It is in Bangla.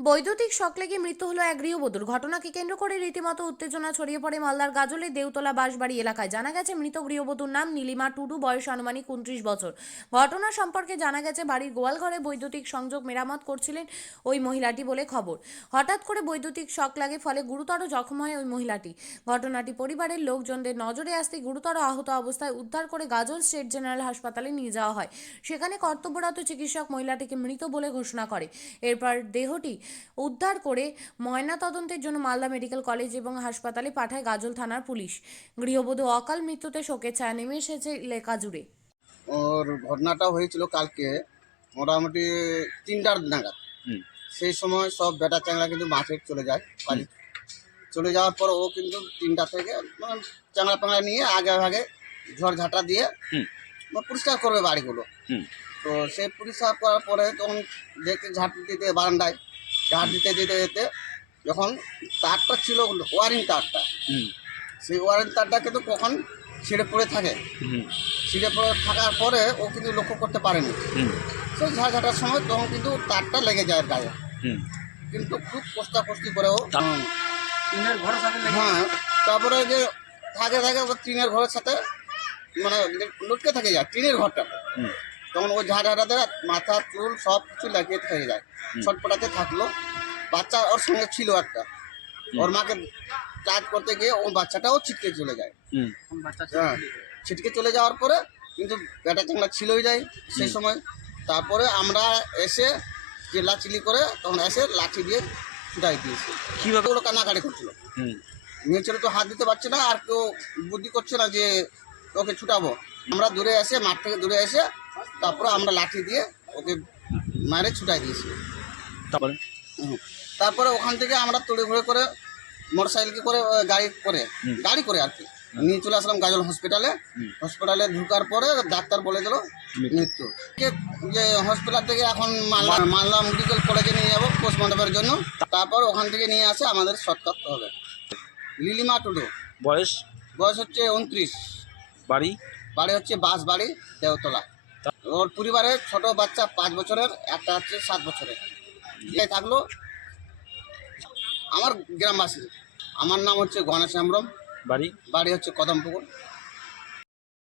বৈদ্যুতিক শক লেগে মৃত্যু হলো এক গৃহবধূর। ঘটনাকে কেন্দ্র করে রীতিমতো উত্তেজনা ছড়িয়ে পড়ে মালদার গাজলের দেউতলা বাঁশবাড়ি এলাকায়। জানা গেছে মৃত গৃহবধূর নাম নীলিমা টুডু, বয়স আনুমানিক 29 বছর। ঘটনা সম্পর্কে জানা গেছে বাড়ির গোয়ালঘরে বৈদ্যুতিক সংযোগ মেরামত করছিলেন ওই মহিলাটি বলে খবর। হঠাৎ করে বৈদ্যুতিক শক লাগে, ফলে গুরুতর জখম হয় ওই মহিলাটি। ঘটনাটি পরিবারের লোকজনদের নজরে আসতেই গুরুতর আহত অবস্থায় উদ্ধার করে গাজল স্টেট জেনারেল হাসপাতালে নিয়ে যাওয়া হয়। সেখানে কর্তব্যরত চিকিৎসক মহিলাটিকে মৃত বলে ঘোষণা করে। এরপর দেহটি উদ্ধার করে ময়নাতদন্তের জন্য মালদা মেডিকেল কলেজ এবং হাসপাতালে পাঠায় গাজল থানার পুলিশ। গৃহবধূ অকাল মৃত্যুতে শোকের ছায়া নেমে এসেছে এলাকা জুড়ে। ওর ঘটনাটা হয়েছিল কালকে মোটামুটি 3টার নাগাদ। সেই সময় সব বেটা চ্যাংড়া কিন্তু মাঠে চলে যায় কাজে। চলে যাওয়ার পর ও কিন্তু 3টা থেকে চ্যাংড়া প্যাংড়া নিয়ে আগে ভাগে ঝড়ঝাঁটা দিয়ে পরিষ্কার করবে বাড়িগুলো। তো সেই পরিষ্কার করার পরে তখন দেখতে ঝাঁট দিতে বারান্দায় ঝাঁট দিতে দিতে দিতে যখন তারটা ছিল ওয়ারিং তারটা, সেই ওয়ারিং তারটা কিন্তু কখন ছিঁড়ে পড়ে থাকে। ছিঁড়ে পড়ে থাকার পরে ও কিন্তু লক্ষ্য করতে পারেনি। সেই ঝাঁটার সময় তখন কিন্তু তারটা লেগে যায় গায়ে। কিন্তু খুব কষ্টাকষ্টি করে ও টিনের ঘরের সাথে, হ্যাঁ, তারপরে যে থাকে থাকে ও টিনের ঘরের সাথে মানে লটকে থেকে যায় টিনের ঘরটা। তখন ওই ঝাঁটাতে মাথা চুল সব কিছু লাগিয়ে থেকে যায়, ছটপটাতে থাকলো। বাচ্চা ওর সঙ্গে ছিল একটা, ওর মাকে কাজ করতে গিয়ে ও বাচ্চাটাও ছিটকে চলে যায়। হ্যাঁ, ছিটকে চলে যাওয়ার পরে কিন্তু বেটা চাংলা ছিলই যায় সেই সময়। তারপরে আমরা এসে চিল্লাচিল্লি করে তখন এসে লাঠি দিয়ে ছুটাই দিয়েছি। কীভাবে ওরা কান্নাকাটি করছিল, মেয়ে ছেলে তো হাত দিতে পারছে না, আর কেউ বুদ্ধি করছে না যে ওকে ছুটাবো। আমরা দূরে এসে মাঠ থেকে দূরে এসে তারপরে আমরা লাঠি দিয়ে ওকে মারে ছুটাই দিয়েছি। তারপরে ওখান থেকে আমরা তড়িঘড়ি করে মোটরসাইকেল করে গাড়ি করে আর কি নিয়ে চলে আসলাম গাজল হসপিটালে। হসপিটালে ঢুকার পরে ডাক্তার বলে দিল মৃত্যু। যে হসপিটাল থেকে এখন মালদা মেডিকেল কলেজে নিয়ে যাবো পোস্টমর্টমের জন্য। তারপর ওখান থেকে নিয়ে আসে আমাদের শর্ট করতে হবে। লিলিমা টুডু, বয়স হচ্ছে 29। বাড়ি হচ্ছে বাঁশবাড়ি দেউতলা। ওর পরিবারে ছোট বাচ্চা 5 বছরের, একটা হচ্ছে 7 বছরের। থাকলো আমার গ্রামবাসী। আমার নাম হচ্ছে গণেশ হেমব্রম, বাড়ি হচ্ছে কদমপুকুর।